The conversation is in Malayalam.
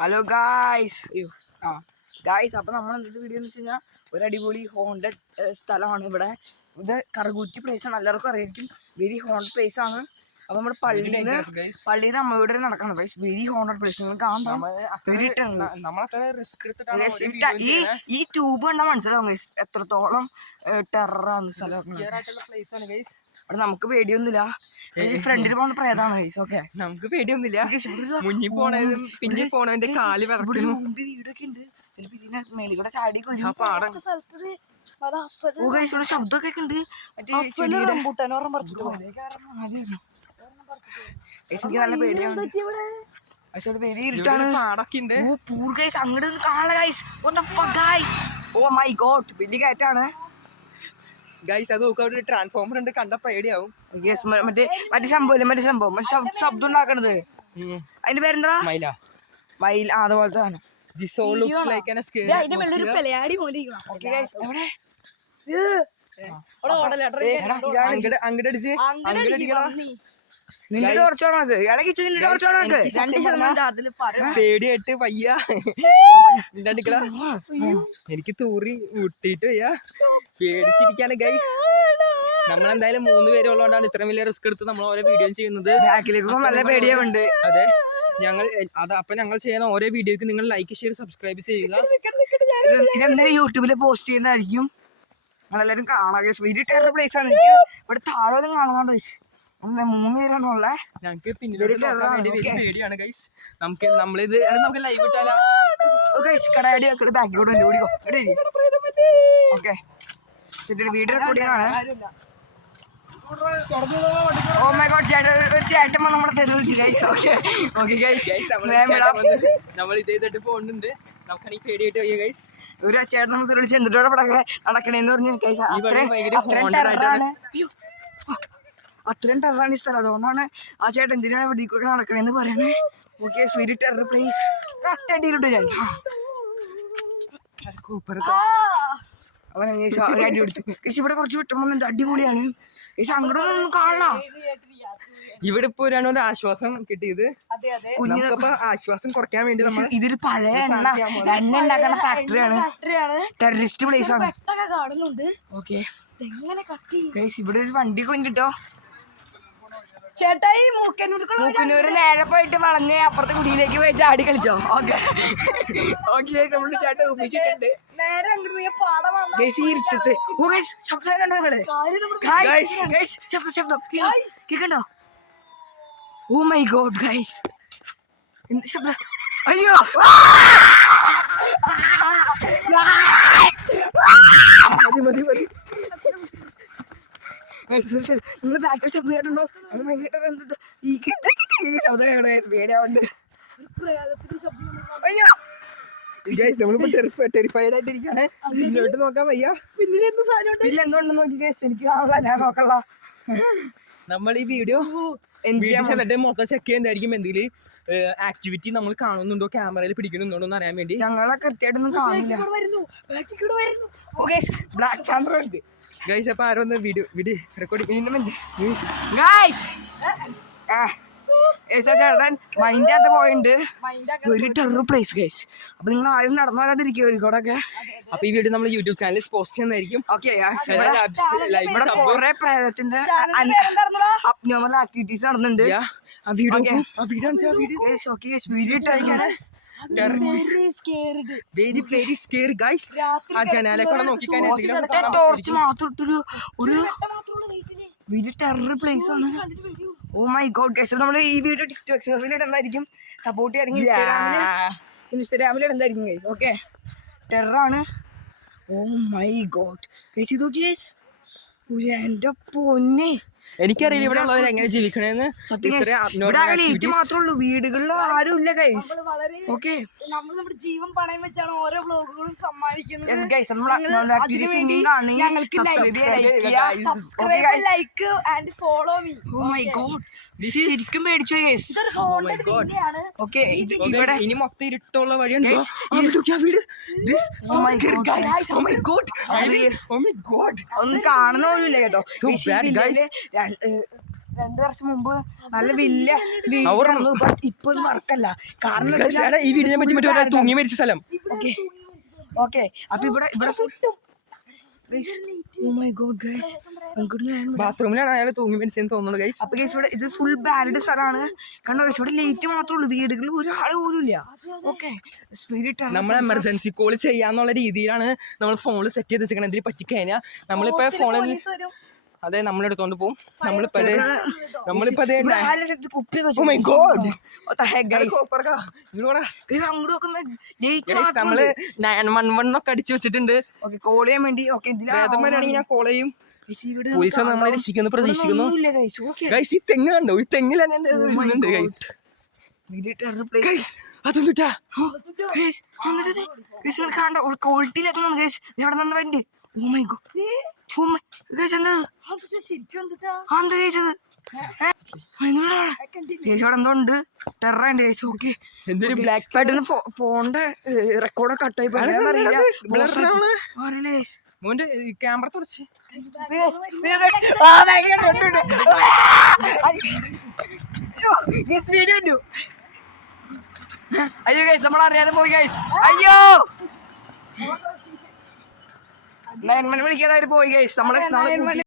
ഹലോ ഗായ്സ് ഗായ്സ് അപ്പോൾ നമ്മൾ എന്തൊക്കെ വീഡിയോ എന്ന് വെച്ച് കഴിഞ്ഞാൽ ഒരു അടിപൊളി ഹോണ്ടഡ് സ്ഥലമാണ് ഇവിടെ. ഇത് കറുകുറ്റി പ്ലേസ് ആണ്, എല്ലാവർക്കും അറിയായിരിക്കും. വെരി ഹോണ്ടഡ് പ്ലേസ് ആണ്. അപ്പോൾ നമ്മുടെ പള്ളിയിൽ അമ്മ വീട് നടക്കണം ഗൈസ്. Very haunted place. നിങ്ങൾ കാണാം. ഈ ട്യൂബ് കണ്ടാൽ മനസ്സിലാവും ഗൈസ് എത്രത്തോളം ടെററാണ് സ്ഥലം. അവിടെ നമുക്ക് പേടിയൊന്നുമില്ല. ഫ്രണ്ടിൽ പോകുന്ന പ്രേതാണ് ഗൈസ്. ഓക്കെ, നമുക്ക് പേടിയൊന്നുമില്ല. മുന്നിൽ പോണതും പിന്നിൽ പോണതിന്റെ കാല് വീടൊക്കെ ഉണ്ട്. ചിലപ്പോ ഇതിനെ മേളികൂടെ ചാടി ശബ്ദമൊക്കെ ഉണ്ട്. എനിക്ക് നല്ല പേടിയാണ്. വെരി ഇരുട്ടാണ്. അങ്ങോട്ട് കാണാ ഗൈസ്. ഓ മൈ ഗോഡ്, വലിയ കയറ്റാണ് ഗൈസ്. അത് നോക്കുക, ഒരു ട്രാൻസ്ഫോമർ ഉണ്ട്, കണ്ട പേടിയാവും. മറ്റേ സംഭവം ശബ്ദം ഉണ്ടാക്കണത്. അതിന്റെ പേരെന്താ? മയിൽ. അതുപോലത്തെ സാധനം. പേടിയായിട്ട് വയ്യ. എനിക്ക് തൂറി മുട്ടിയിട്ട് വയ്യ, പേടിച്ചിരിക്കാണ് ഗൈസ്. നമ്മളെന്തായാലും 3 പേര് ഉള്ളതുകൊണ്ടാണ് ഇത്രയും വലിയ റിസ്ക് എടുത്ത് നമ്മൾ ഓരോ വീഡിയോ ചെയ്യുന്നത്. നല്ല പേടിയുണ്ട്. അതെ, ഞങ്ങൾ ചെയ്യുന്ന ഓരോ വീഡിയോക്ക് നിങ്ങൾ ലൈക്ക്, ഷെയർ, സബ്സ്ക്രൈബ് ചെയ്യുക. ഇതെന്താ യൂട്യൂബിൽ പോസ്റ്റ് ചെയ്യുന്നതായിരിക്കും. നമ്മളെല്ലാരും കാണാം. വെരി ടെറർ പ്ലേസ് ആണ്. എനിക്ക് ഇവിടെ താഴെ കാണാണ്ട് ഗൈസ്. 3 പേരാണ് ഉള്ളത്. ഞങ്ങൾക്ക് പിന്നിലോട്ട് നോക്കാൻ വേണ്ടി പേടിയാണ് ഗൈസ്. നമ്മളിത് നമുക്ക് ലൈവ് ഇട്ടാലോ കടയടി ബാക്കിലോട്ട് ഓടിക്കോ. ഓക്കെ, വീഡിയോ റെക്കോർഡിംഗാണ്. ഓ മൈ ഗോഡ്, ചേട്ടൻ നമ്മളെ തരുന്നു ഗൈസ്. ഓക്കെ ഓക്കെ ഗൈസ്, നമ്മൾ ഇത് ചെയ്തിട്ട് പോകുന്നുണ്ട്. നമുക്കാണെങ്കിൽ പേടിയായിട്ട് വയ്യ ഗൈസ്. ഒരു ചേട്ടൻ നമ്മൾ വിളിച്ച് എന്തിട്ടോടെ പടക്കെ നടക്കണേന്ന് പറഞ്ഞു ഗൈസ്. അത്രയും ടെററാണ് ഈ സ്ഥലം. അതുകൊണ്ടാണ് ആ ചേട്ടൻ എന്തിനാണ് ഇവിടെ കൂടെ നടക്കണേന്ന് പറയണേ. Okay, very terror place. അടിയിലുണ്ട് ഞാൻ. അവൻ ഒരു അടി കൊടുത്തു ഗൈസ്. ഇവിടെ കുറച്ച് വിട്ടുമ്പോന്നുണ്ട്, അടിപൊളിയാണ് ഗൈസ്. അങ്ങോട്ടൊന്നും കാണാം. ഇവിടെ ഇപ്പൊ ഒരു ആശ്വാസം കിട്ടിയത്. കുഞ്ഞിപ്പോ ആശ്വാസം കുറയ്ക്കാൻ വേണ്ടി ഇതൊരു പഴയ എണ്ണ ഉണ്ടാക്കുന്ന ഫാക്ടറിയാണ്. ടെററിസ്റ്റ് പ്ലേസ് ആണ്. ഓക്കെ ഗൈസ്, ഇവിടെ ഒരു വണ്ടി കൊണ്ടിട്ടോ ചേട്ടായി. മൂക്കന്നൂര് നേരെ പോയിട്ട് വളഞ്ഞ് അപ്പുറത്തെ കുടിയിലേക്ക് പോയി ചാടി കളിച്ചോ. ഓക്കെ ഓക്കെ, നമ്മുടെ ചേട്ടൻ ഉപയോഗിച്ചിട്ടുണ്ട്. ഇരുട്ടത്ത് ശബ്ദം കണ്ടോ നിങ്ങള്? ശബ്ദം കേക്കണ്ടോ? ഓ മൈ ഗോഡ് ഗൈസ്, എന്ത് ശബ്ദം! അയ്യോ, മതി നിങ്ങൾ ബാക്കിൽ ശബ്ദം കേട്ടോ? ഈ ശബ്ദം കേട്ടോ? പേടിയാവുണ്ട്. അയ്യോ, നോക്കാൻ വയ്യ. എന്തുകൊണ്ടെന്ന് നോക്കി എനിക്ക് കാണാൻ ഞാൻ നോക്കള്ള. നമ്മൾ ഈ വീഡിയോ മൊത്തം ചെക്ക് ചെയ്യുന്നതായിരിക്കും. എന്തെങ്കിലും ആക്ടിവിറ്റി നമ്മൾ കാണുന്നുണ്ടോ, ക്യാമറയിൽ പിടിക്കുന്നുണ്ടോ എന്ന് അറിയാൻ വേണ്ടി. ഞങ്ങളെ കൃത്യമായിട്ടൊന്നും കാണില്ല. ബ്ലാക്ക് ക്യാമറ ഉണ്ട് ഗൈസ്. അപ്പൊ ആരൊന്ന് വീഡിയോ റെക്കോർഡിംഗ് ചേട്ടൻ മൈൻഡ് ആയിട്ട് പോയിട്ടുണ്ട്. ഒരു ടെറർ പ്ലേസ് ഗൈസ്. അപ്പൊ നിങ്ങൾ ആരും നടന്നു വരാതിരിക്കും കോഴിക്കോടൊക്കെ. അപ്പൊ ഈ വീഡിയോ നമ്മൾ യൂട്യൂബ് ചാനലിൽ പോസ്റ്റ് ചെയ്യുന്നതായിരിക്കും. ഇവിടെ കുറെ പ്രേതത്തിന്റെ അബ്നോർമൽ ആക്ടിവിറ്റീസ് നടന്നുണ്ട്. ടോർച്ച് മാത്രം ഇട്ടൊരു വലിയ ടെറർ പ്ലേസ് ആണ്. ഓ മൈ ഗോഡ് ഗൈസ്, നമ്മൾ ഈ വീഡിയോ ടിക്ടോക്കിൽ ഇടുന്നതായിരിക്കും. സപ്പോർട്ട് ചെയ്യാണെങ്കിൽ ഇൻസ്റ്റാഗ്രാമിൽ ഇടുന്നതായിരിക്കും ഗൈസ്. ഓക്കെ, ടെററാണ്. ഓ മൈ ഗോഡ് ഗൈസ്, ഇത് നോക്കി ഗൈസ്. എൻ്റെ പൊന്നെ, എനിക്കറിയില്ല ഇവിടെ ഉള്ളവർ എങ്ങനെ ജീവിക്കണേന്ന്. ലൈറ്റ് മാത്രമേ ഉള്ളൂ, വീടുകളിൽ ആരും ഇല്ല ഗൈസ്. ഓക്കെ, നമ്മുടെ ജീവൻ പണയം വെച്ചാണ് ഓരോ വ്ലോഗുകളും സമ്മാനിക്കുന്നത്. Like and follow me. Oh my God, ശരിക്കും മേടിച്ചു ഗൈസ്. ഓക്കെ, ഇവിടെ ഇനി മൊത്തം ഇരുട്ടുള്ള വഴിയുണ്ട്. ഒന്നും കാണുന്ന പോലും ഇല്ല കേട്ടോ. 2 വർഷം മുമ്പ് നല്ല വലിയ വീടായിരുന്നു. But ഇപ്പൊ ഇത് വർക്കല്ല. കാരണം എന്താ വെച്ചാ ഈ വീടിനെ പറ്റി മറ്റേ ഒരാൾ തൂങ്ങി മരിച്ച സ്ഥലം. ഓക്കെ അപ്പൊ ഇവിടെ Oh my god guys, ബാത്റൂമിലാണ് അയാൾ തൂങ്ങി മരിച്ചെന്ന് തോന്നുന്നു ഗൈസ്. അപ്പൊ ഗൈസ് ഇവിടെ ഇത് ഫുൾ ബാരിഡ് സ്ഥലമാണ്. കണ്ടോ ഗൈസ് ഇവിടെ ലൈറ്റ് മാത്രമേ ഉള്ളൂ, വീടുകളിൽ ഒരാൾ പോലും ഇല്ല. ഓക്കെ സ്പിരിറ്റ് നമ്മൾ എമർജൻസി കോൾ ചെയ്യാന്നുള്ള രീതിയിലാണ് നമ്മൾ ഫോണിൽ സെറ്റ് ചെയ്ത് വെച്ചിരിക്കണം. എന്തെങ്കിലും പറ്റിക്കഴിഞ്ഞാൽ നമ്മളിപ്പോ ഫോണിൽ അതെ നമ്മളെടുത്തോണ്ട് പോകും. നമ്മളിപ്പോ നമ്മള് 911 ഒക്കെ അടിച്ചു വെച്ചിട്ടുണ്ട്. കോൾ ചെയ്യാൻ വേണ്ടി. ഞാൻ കോൾ ചെയ്യും. പോലീസ് നമ്മളെ രക്ഷിക്കുന്നു പ്രതീക്ഷിക്കുന്നു. ഗൈസ് ഈ തെങ്ങ് കണ്ടോ? ഈ തെങ്ങിൽ തന്നെ ഗൈസ്. അതൊന്നുട്ടാ ക്വാളിറ്റി എവിടെ നിന്ന് വരണ്ട്. Oh my god. എന്താ കഴിച്ചത്? അവിടെ എന്തോ ഉണ്ട്. ടെററുണ്ട് കഴിച്ചു. ഓക്കെ പെട്ടെന്ന് ഫോണിന്റെ റെക്കോർഡൊക്കെ കട്ടായി മോന്റെ ക്യാമറ തുടച്ച് അയ്യോ ഗൈസ് നമ്മളറിയാതെ പോയി ഗൈസ്. അയ്യോ 9 മണി വിളിക്കാതെ അവര് പോയി ഗൈസ്. നമ്മള്